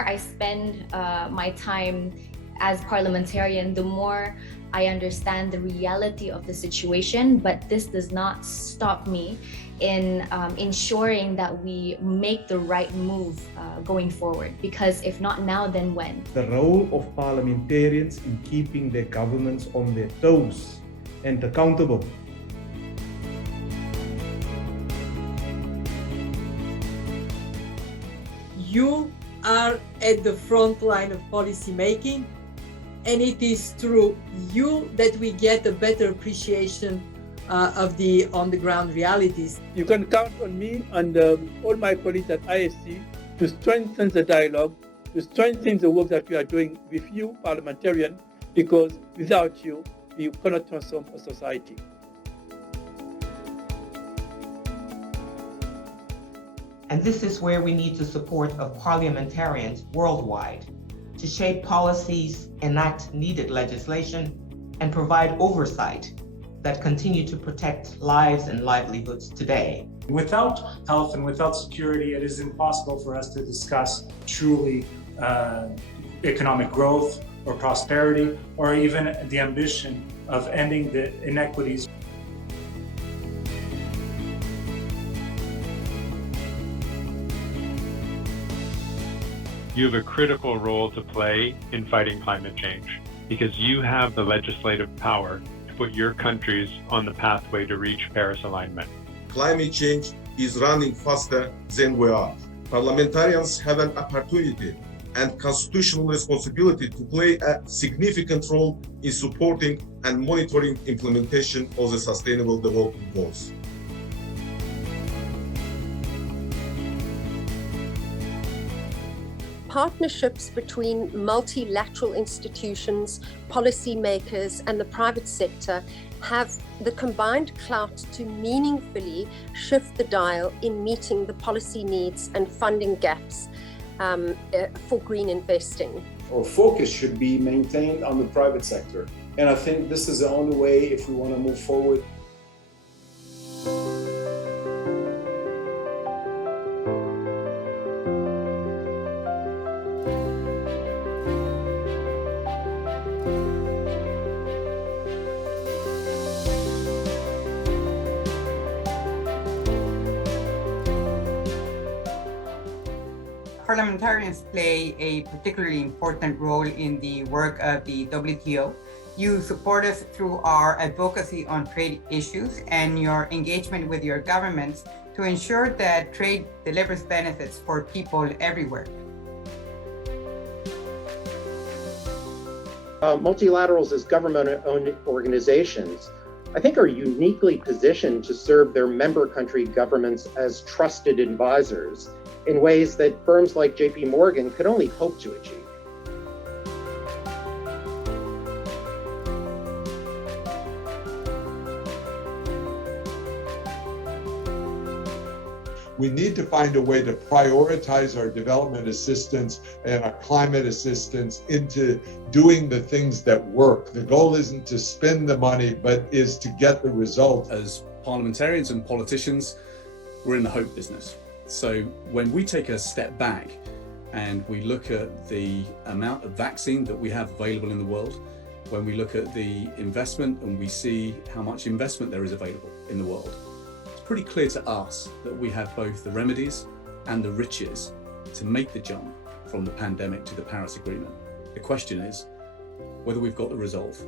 more I spend my time as parliamentarian, the more I understand the reality of the situation, but this does not stop me in ensuring that we make the right move going forward, because if not now, then when? The role of parliamentarians in keeping their governments on their toes and accountable. You are at the front line of policy making, and it is through you that we get a better appreciation of the on-the-ground realities. You can count on me and all my colleagues at ISC to strengthen the dialogue, to strengthen the work that we are doing with you, parliamentarians, because without you, we cannot transform a society. And this is where we need the support of parliamentarians worldwide to shape policies, enact needed legislation, and provide oversight that continue to protect lives and livelihoods today. Without health and without security, it is impossible for us to discuss truly economic growth or prosperity, or even the ambition of ending the inequities. You have a critical role to play in fighting climate change because you have the legislative power to put your countries on the pathway to reach Paris alignment. Climate change is running faster than we are. Parliamentarians have an opportunity and constitutional responsibility to play a significant role in supporting and monitoring implementation of the Sustainable Development Goals. Partnerships between multilateral institutions, policymakers, and the private sector have the combined clout to meaningfully shift the dial in meeting the policy needs and funding gaps for green investing. Our focus should be maintained on the private sector. And I think this is the only way if we want to move forward. Parliamentarians play a particularly important role in the work of the WTO. You support us through our advocacy on trade issues and your engagement with your governments to ensure that trade delivers benefits for people everywhere. Multilaterals as government-owned organizations, I think, are uniquely positioned to serve their member country governments as trusted advisors in ways that firms like JP Morgan could only hope to achieve. We need to find a way to prioritize our development assistance and our climate assistance into doing the things that work. The goal isn't to spend the money, but is to get the result. As parliamentarians and politicians, we're in the hope business. So when we take a step back and we look at the amount of vaccine that we have available in the world, when we look at the investment and we see how much investment there is available in the world, it's pretty clear to us that we have both the remedies and the riches to make the jump from the pandemic to the Paris Agreement. The question is whether we've got the resolve.